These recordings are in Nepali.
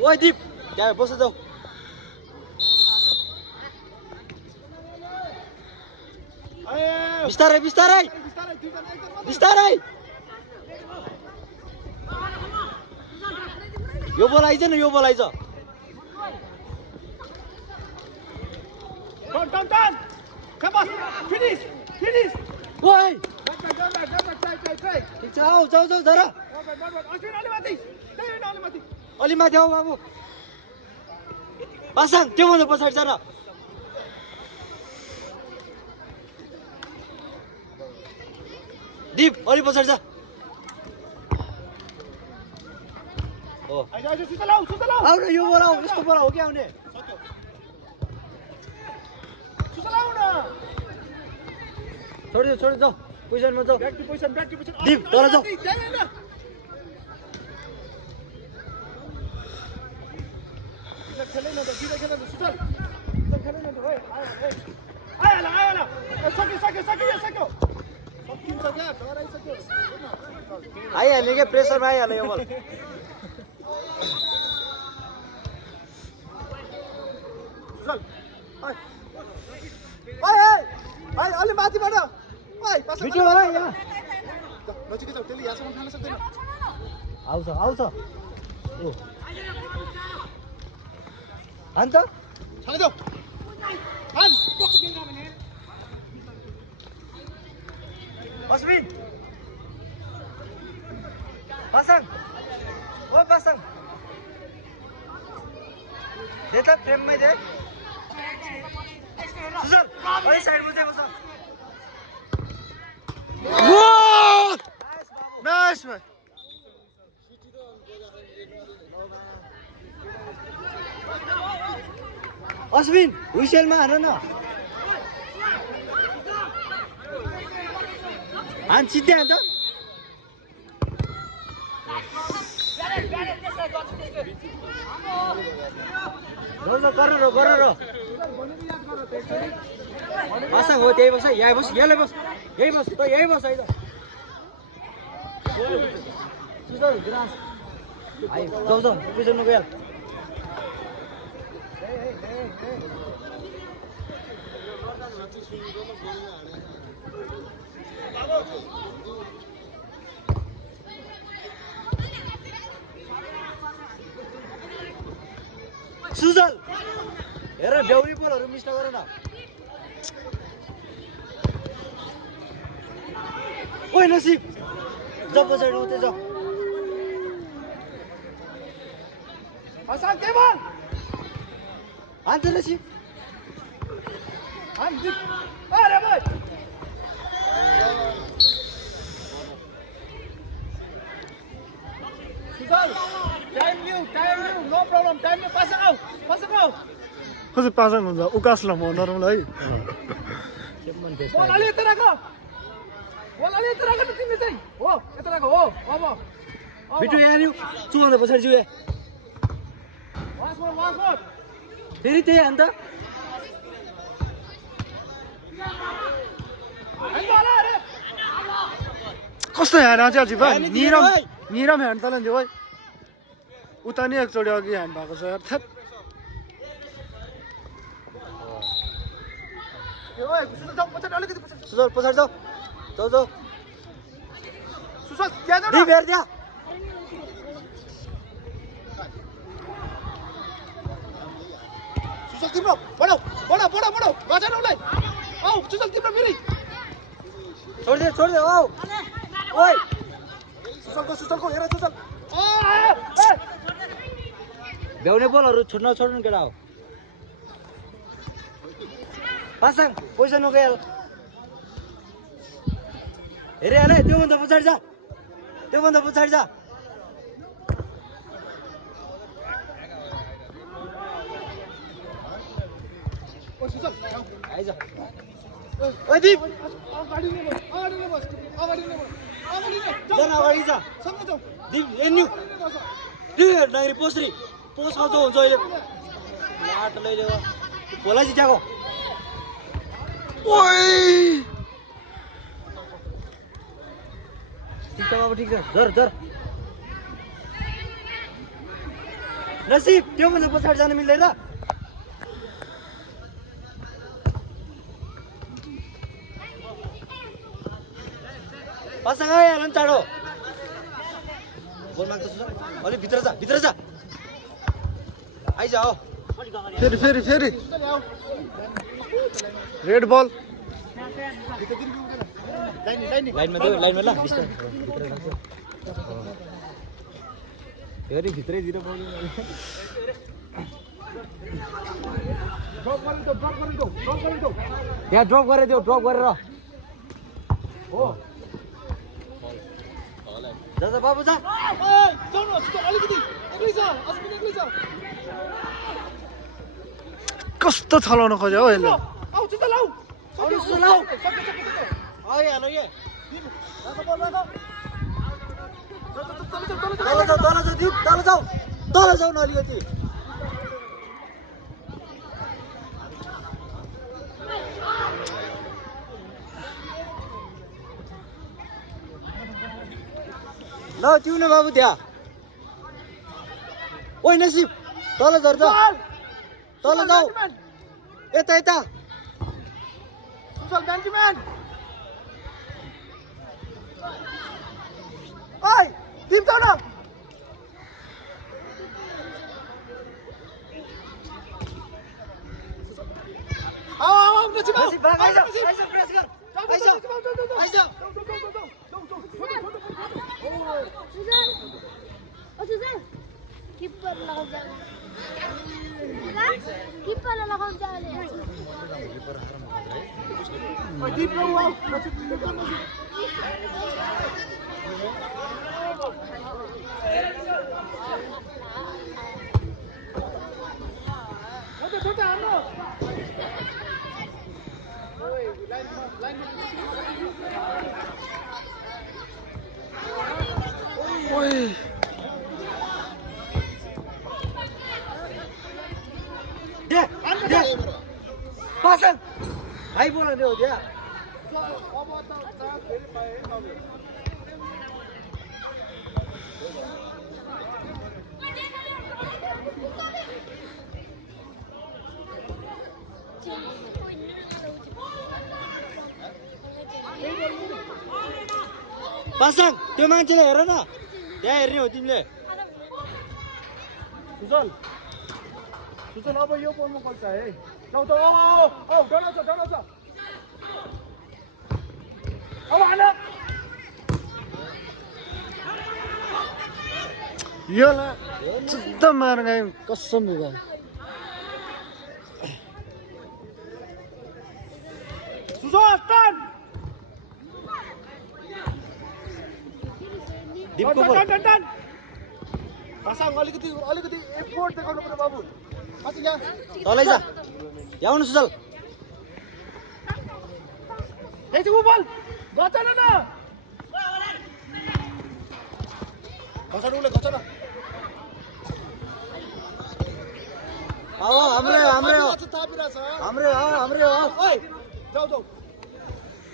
ओइ दीप त्यहाँ बस जाऊ बिस्तारै बिस्तारै बिस्तारै यो बल आइज न यो बल आइज ओइ ठिक छ आऊ जाऊ जाऊ धर अलि माथि आऊ बाबु पासाङ त्यो भन्दा पछाडि छ न दीप अलि पछाडि छ आऊ न यो बोला यस्तो बोला हो कि आउने छोडिदेऊ छोडिदेऊ पोजिसनमा जाऊ दीप तल जाऊ आइहाल्यो क्या प्रेसरमा आइहाल्यो यो बल अलि माथिबाट आउँछ आउँछ अन्त अश्विन पासाङ ओ पासाङ दे त फ्रेममै दे सुजल अलि साइडमा चाहिँ बस नाइस म्यान अश्विन हुइसेलमा हान न हान सिधै हान त गर पासाङ हो त्यही बस यहाँ बस यहीँ बस यही बस त यही बस आइज जाऊ जाऊ बुझ्नु गइहाल सुजल हेर बेउरी बलहरू मिस नगर न ओइ नसिब जाऊ पछाडि उतै जाऊ हान्छ नसिब कसै पासाङ हुन्छ उकास्ला म नरौँला है बिटु यहाँ चुहाउँदा पछाडि जुए फेरि त्यही अन्त कस्तो ह्यान्ड आउँछ अल्छी भाइ निरम ह्यान्ड तल थियो भाइ उता नि एकचोटि अघि ह्यान्ड भएको छ यार थ्याट सुजल पछाडि जाऊ जाऊ जाऊ हेर त्यहाँ सुजल तिम्रो बढाउ बढाउ बढाउ बढाउ नजानु उसलाई औ सुजल तिम्रो फेरि छोडिदे औ ओइ सुजलको हेर सुजल भ्याउने बलहरू छोड्नु केटा हो पासाङ पोजिसनमा गइहाल हेरे हाल है त्योभन्दा पछाडि जा आइज ओइ दीप अगाडि जा दीप एन्यु नागरी पोसरी पोस आउँछ हुन्छ अहिले लाटो लैले खोला जित्याएको ओइ ठिक छ बाबु ठिक छ धर नसिब त्योभन्दा पछाडि जान मिल्दैन पासँग आइहाल नि चाँडो गोल माग्दैछु अलिक भित्र जा आइजा हो फेरि रेड बल लाइनमा ल फेरि भित्रैतिर त्यहाँ ड्रप गरेर हो जा बाबु जा कस्तो छलाउन खोज्यो हो यसले तल जाऊ न अलिकति ल तिउन बाबु त्यहाँ ओइ नसिब तल झर तल जाऊ यता ओइ तिम जाऊ न पासन भाइ बोला देऊ त्यहाँ पासाङ त्यो मान्छेले हेर न त्यहाँ हेर्ने हो तिमीले सुजल अब यो बोल्नु पर्छ है जाऊ त डराउँछ अब हाल योलाई शुद्ध मार गए कसम गयो अलिकति एफोर्ट देखाउनु पर्यो बाबु तलै जा आउनु सुजल हाम्रै हो जाऊ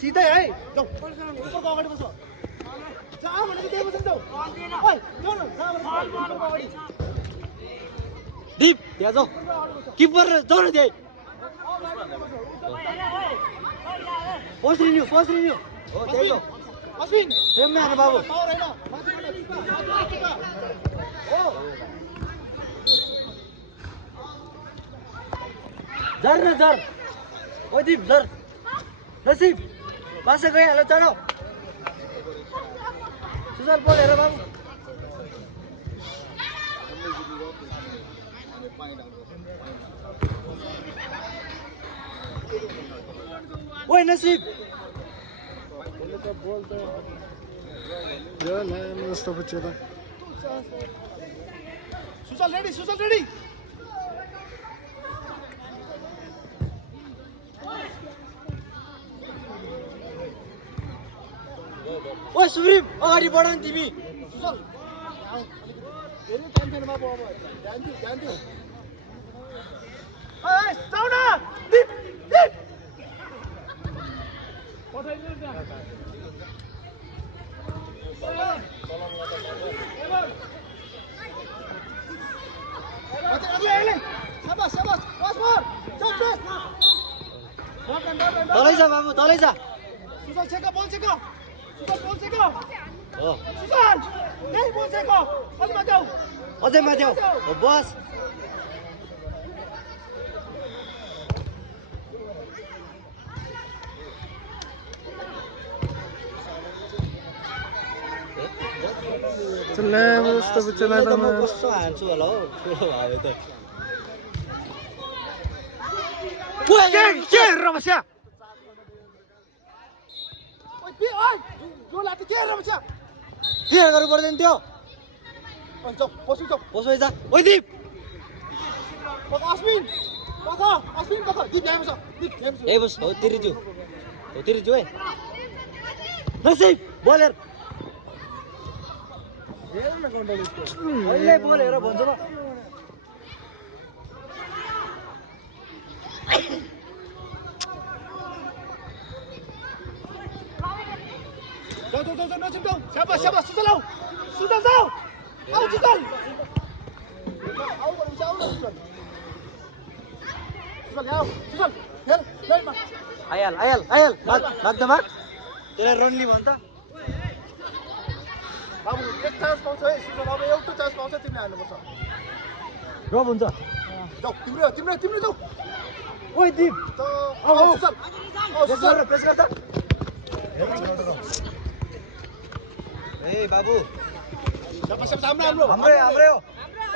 सिधै है जाऊ उपरको अगाडि बस्छ जा भनेको त्यही बस्छ जाऊ दीप त्यहाँ जाऊ किपर जाऊ न त्यही पोस्ट रिन्यू हो त्यही हो अश्विन सेममै हाल्नु बाबु झर ओ दीप झर नसिब पासा गइहाल्यो चढो सुजल बोल हेर बाबु ओइ नसिब यो लाइन जस्तो बच्चे त सुजल रेडी ओइ सुग्रीव अगाडि बढ नि तिमी सुजल हेर्नु टाइम छैन बाबु अब ध्यान दिऊ ए जाऊ न दीप पठाइदिनु त्यहाँ तलै जा बाबु तलै जा सुजल छेका बल छेका सुजल बल छेका हो सुजल यही बल छेका अलि माथि आऊ अझै माथि आऊ हो बस चले मस्त चला म कस्तो हान्छु होला हौ ठुलो भावे त के रमस्या ओइ पि ओइ जो लाते के रमस्या के गर्नु पर्दैन त्यो ओइ जो पसु जो बस जा ओइ दीप अस्मिन कता दीप यहाँ छ दीप यहाँ ए बस हो तिरिजु है नसिब बोलेर हेर न कन्ट्रोल अहिले बोल हेर भन्छ म जाऊ नचिम जाऊ स्याबास सुजल आऊ सुजल जाऊ आऊ सुजल आऊ भन्नु आऊ न सुजल सुजल आऊ सुजल हेर मा आयल लाग्दा माग त्यसलाई रन्ली भन्छ बाबु एक चान्स पाउँछ है सुजल अब एउटा चान्स पाउँछ तिमीले हाल्नुपर्छ ड्रप हुन्छ जाऊ तिम्रो जाऊ ओइ दीप आऊ सुजल प्रेस गर त ए बाबु स्याबास हाम्रो हाम्रै हो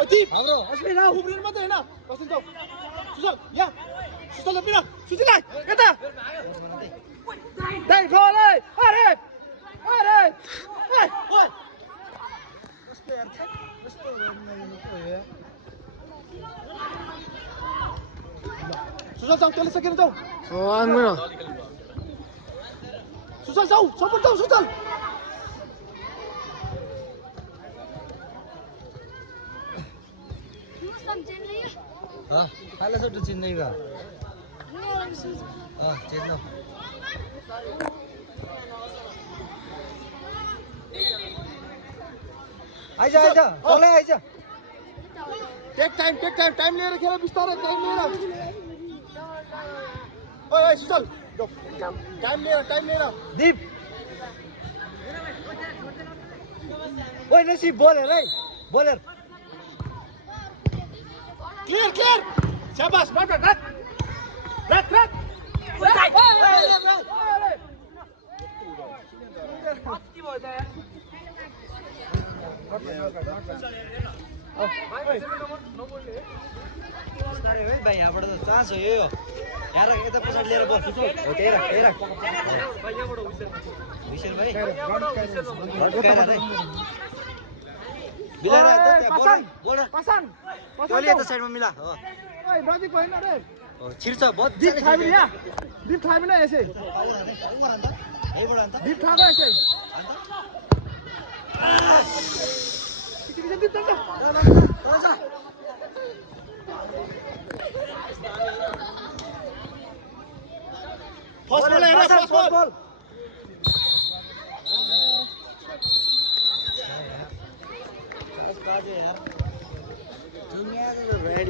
ओइ दीप हाम्रो अस्मिन आऊ उब्रिनु मात्रै हैन बसिन जाऊ सुजल या सुजल पिन सुजल यता दाइ रोल अरे ओइ कस्तो यार कस्तो सुजल जाऊ त्यसले सकेन जाऊ आउँदैन सुजल जाऊ सपोर्ट जाऊ सुजल हाँ खाला छोटो चिन्नै बा चिन्नु आइज तलै आइज टेक टाइम लिएर खेल बिस्तारै टाइम लिएर ओइ सुजल टाइम लिएर दीप ओइ नसिब बोलेर है बोलेर क्लियर शाबाश राख बिस्तारै है भाइ यहाँबाट त चान्स हो यो यहाँ राख यता पछाडि लिएर बस हो त्यही राख विशेल भाइ मिलाएर पासान तैँले यता साइडमा मिला हो ओइ नजिक होइन रे छिर्छ बहुत दीप खाइबिन यहाँ दीप खाइबिन यसै यहीँबाट अन्त दीप खाएको यसै दीप चल्छ फर्स्ट बल हेर फर्स्ट बल यार दुनिया